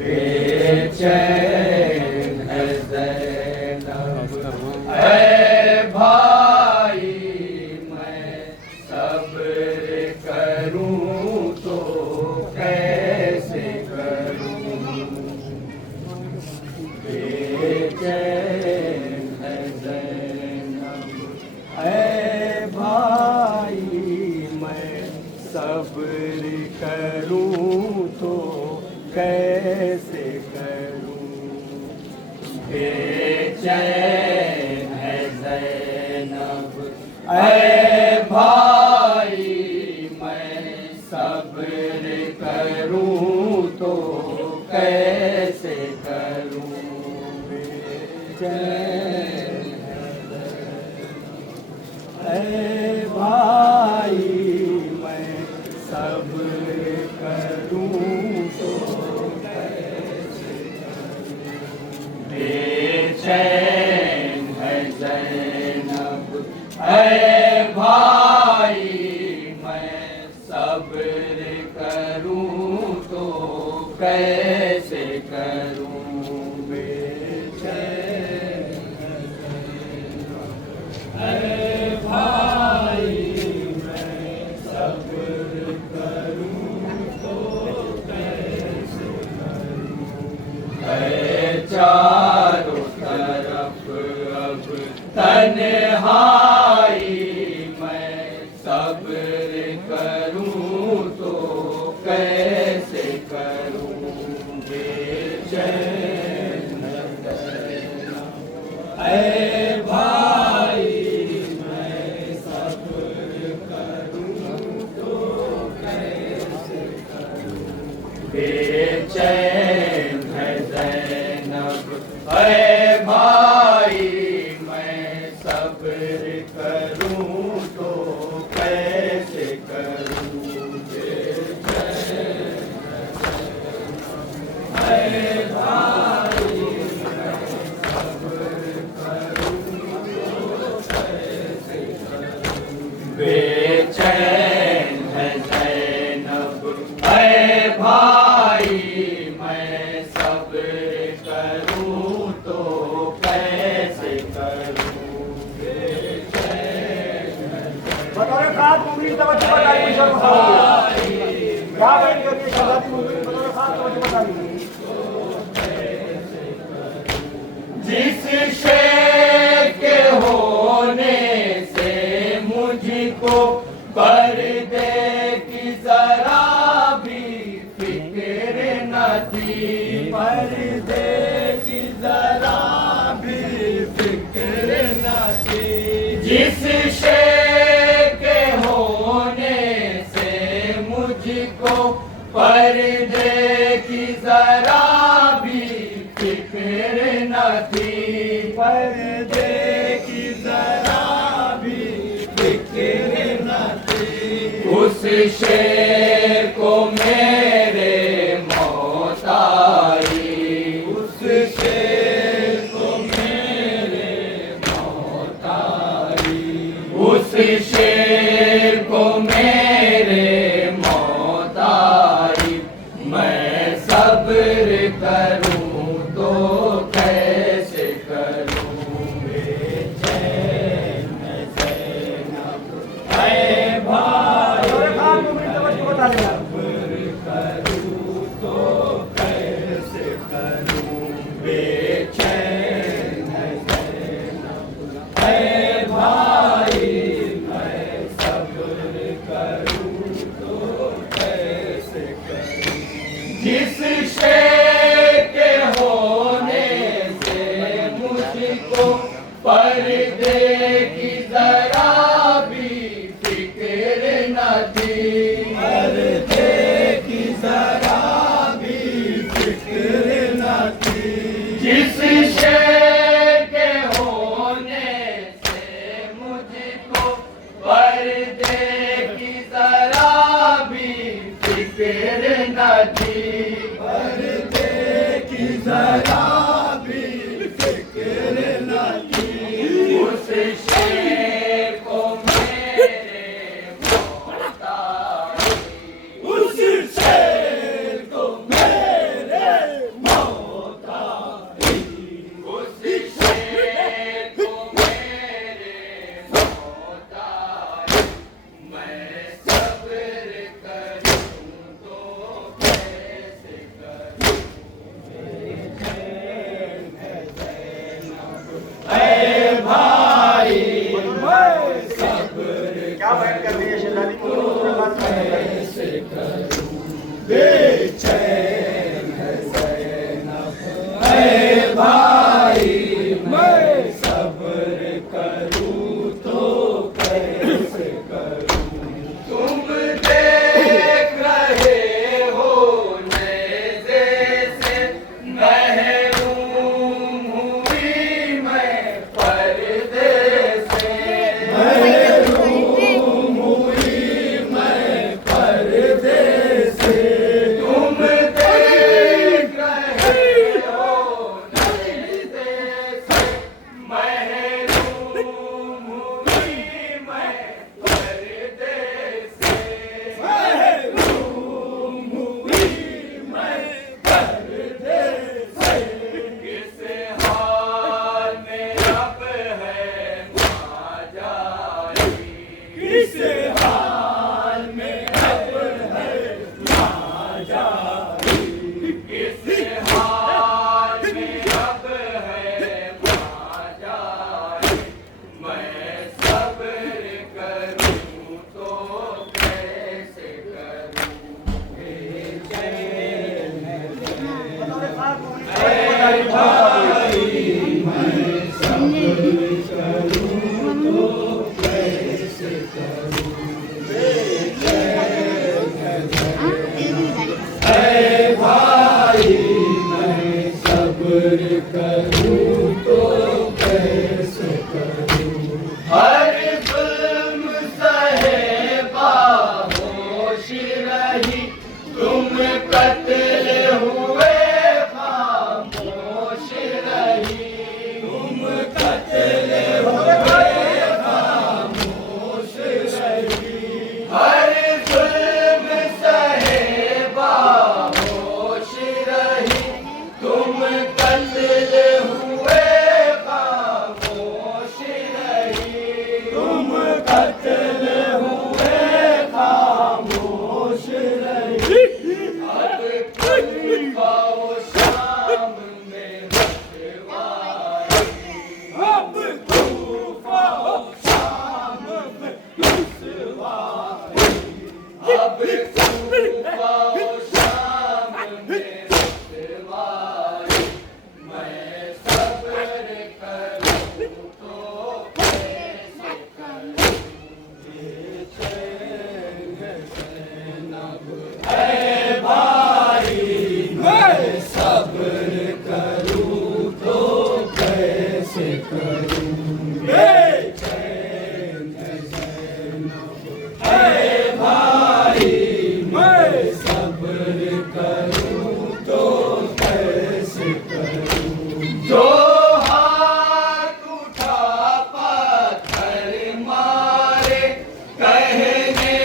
बेचैन है ज़ैनब, ऐ भाई मैं सब्र करूं तो कैसे करूं। बेचैन है ज़ैनब, ऐ भाई मैं सब्र करूं तो कैसे करूं। बेचैन है ज़ैनब, ऐ भाई मैं सब्र करूं तो कैसे करूं। बेचैन है ज़ैनब, ऐ भाई मैं सब्र करूं तो बेचैन है ज़ैनब, ऐ भाई मैं सब्र करूं तो कैसे करूं। बेचैन है ज़ैनब, ऐ भाई मैं सब्र करूं तो कैसे करूं। चारों तरफ अब तन्हाई मैं सब्र करूं तो कैसे करूं। बेचैन है ज़ैनब, ऐ भाई मैं सब्र करूं तो कैसे करूं। बेचैन है ज़ैनब, ऐ भाई मैं सब्र करूं तो कैसे करूं। बेचैन है ज़ैनब, ऐ भाई मैं सब्र करूं तो कैसे करूं। बेचैन है ज़ैनब, ऐ भाई मैं सब्र करूं तो कैसे करूं। बेचैन है बतौर खास मुमकिन तवज्जो बताइए मुशर्रफ साहब क्या बैठ करके शहादती मुमकिन बतौर खास तवज्जो बताइए। जिस शे के होने से मुझको पर्दे की जरा भी फिक्र न थी। पर्दे की जरा भी फिक्र न थी। जिस शे के होने से मुझको पर्दे की जरा भी फिक्र न थी। पर्दे की जरा भी फिक्र न थी। उस शेर को मेरे मौत आई। उस शेर को मेरे मौत आई। उस शेर को मेरे मौत आई। मैं सब्र करूं तो कैसे करूं। बेचैन है ज़ैनब, ऐ भाई बतौर खास मुमकिन तवज्जो बताइए। सब्र करूं तो कैसे करूं। बेचैन है ज़ैनब, ऐ भाई मैं सब्र करूं तो कैसे करूं। जिस शे के होने से मुझको पर्दे की जरा भी फिक्र न थी। पर्दे की जरा भी फिक्र न थी। जिस शे के होने से मुझको पर्दे की जरा भी फिक्र न थी। पर्दे की जरा भी फिक्र न थी। उस शेर को मेरे मौत आई। उस शेर को मेरे बेचैन है ज़ैनब, ऐ भाई मैं सब्र करूं तो कैसे करूं। तुम देख रहे हो नेज़े से महरूम हुई मैं पर्दे से, महरूम हुई मैं पर्दे से। तुम देख रहे हो नेज़े से महरूम हुई मैं पर्दे से, महरूम हुई मैं पर्दे से। किस हाल में अब है माँ जाई, किस हाल में अब है माँ जाई, किस हाल में अब है माँ जाई। मैं सब्र करूं तो कैसे करूं। बेचैन है ऐ भाई मैं सब्र करूं तो कैसे करूं। बेचैन है ऐ भाई मैं सब्र करूं तो कैसे करूं। हर जुल्म सहे बाहोश रही, तुम कत्ल हुए खामोश रही, तुम कत्ल हुए खामोश रही। हर जुल्म सहे बाहोश रही, तुम कत्ल हुए खामोश रही, तुम कत्ल हुए खामोश रही। अब कोई पाओ शाम में रुसवाई, अब तूफाओ शाम में रुसवाई, अब तूफाओ शाम में रुसवाई। मैं सब्र करूं तो कैसे करूं। बेचैन है ज़ैनब, ऐ भाई मैं सब्र करूं तो कैसे करूं। बेचैन है ज़ैनब, ऐ भाई मैं सब्र करूं तो कैसे करूं। जो हाथ उठा पत्थर मारे, कहने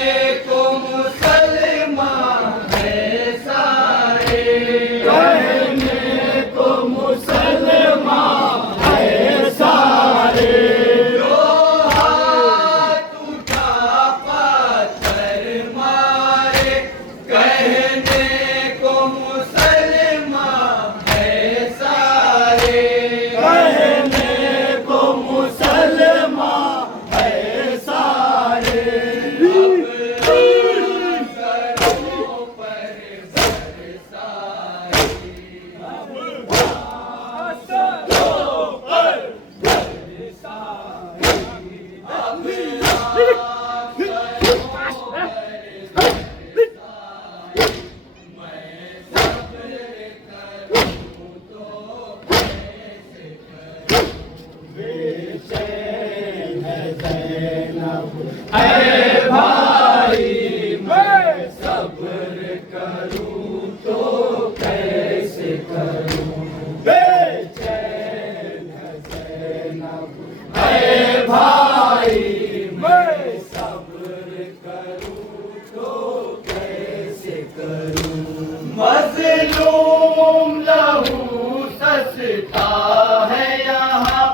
को मुसलमान है सारे, कहने को मुसलमान है सारे। जो हाथ उठा पत्थर मारे, कहने को मुसलमान है सारे, कहने को मुसलमान है सारे। अब करो पर बरसाई, अब करो पर बरसाई, अब करो पर बरसाई। मैं सब्र करूं तो कैसे करूं। बेचैन है ज़ैनब, ऐ भाई मैं सब्र करूं तो कैसे करूं। बेचैन है ज़ैनब, ऐ भाई मैं सब्र करूं तो कैसे करूं। मज़लूम लहू ससता है यहाँ,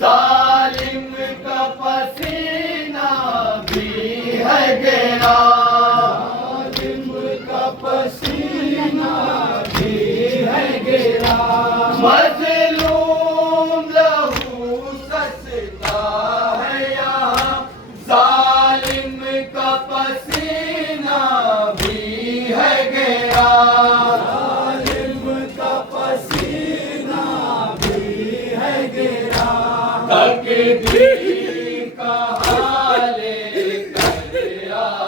जालिम का पसीना भी है गिरा, जालिम का पसीना भी है गिरा। मज़लूम लहू ससता है यहाँ, जालिम का पसीना भी है गिरा। भी कहाँ लेकर आई,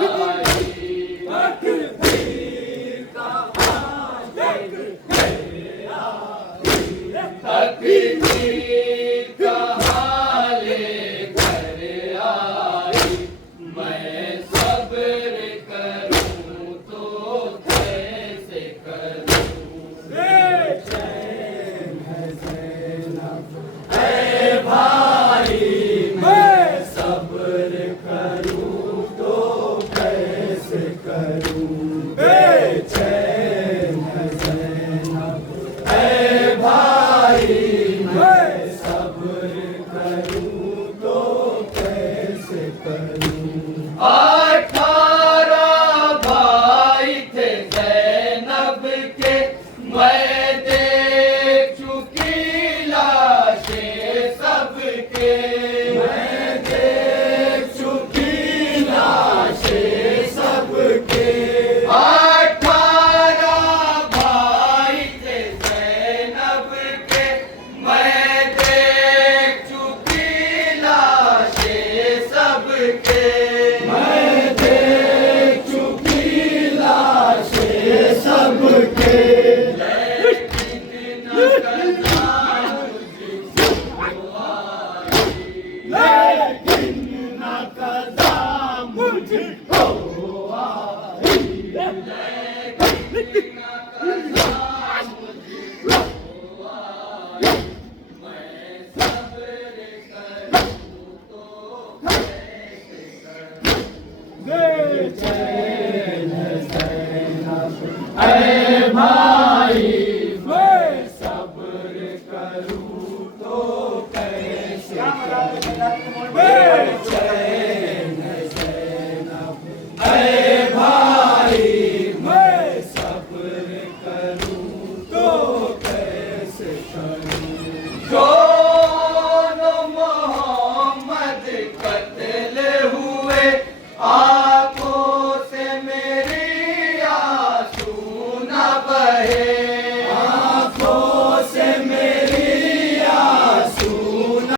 तकदीर कहाँ लेकर आई, मैं सब्र करूं तो कैसे करूं। ऐ भाई मैं सब्र करूं तो कैसे करूं, बेचैन है ज़ैनब। ऐ भाई मैं सब्र करूं तो कैसे करूं। 18 भाई थे ज़ैनब के, मैं देख चुकी लाशें सबके, मैं देख चुकी लाशें सबके। 18 भाई थे ज़ैनब के, मैं देख चुकी लाशें सबके, मैं देख चुकी लाशें सबके। लेकिन न कज़ा मुझको आई, लेकिन न कज़ा मुझको आई, लेकिन न कज़ा मुझको आई, मैं सब्र करूं तो कैसे करूं, बेचैन है ज़ैनब। ऐ भाई मैं सब्र करूं तो कैसे करूं, बेचैन है ज़ैनब। ऐ भाई मैं सब्र करूं तो कैसे करूं। जो मोहम्मद कत्ल हुए, आंखों से मेरी आंसू न बहे,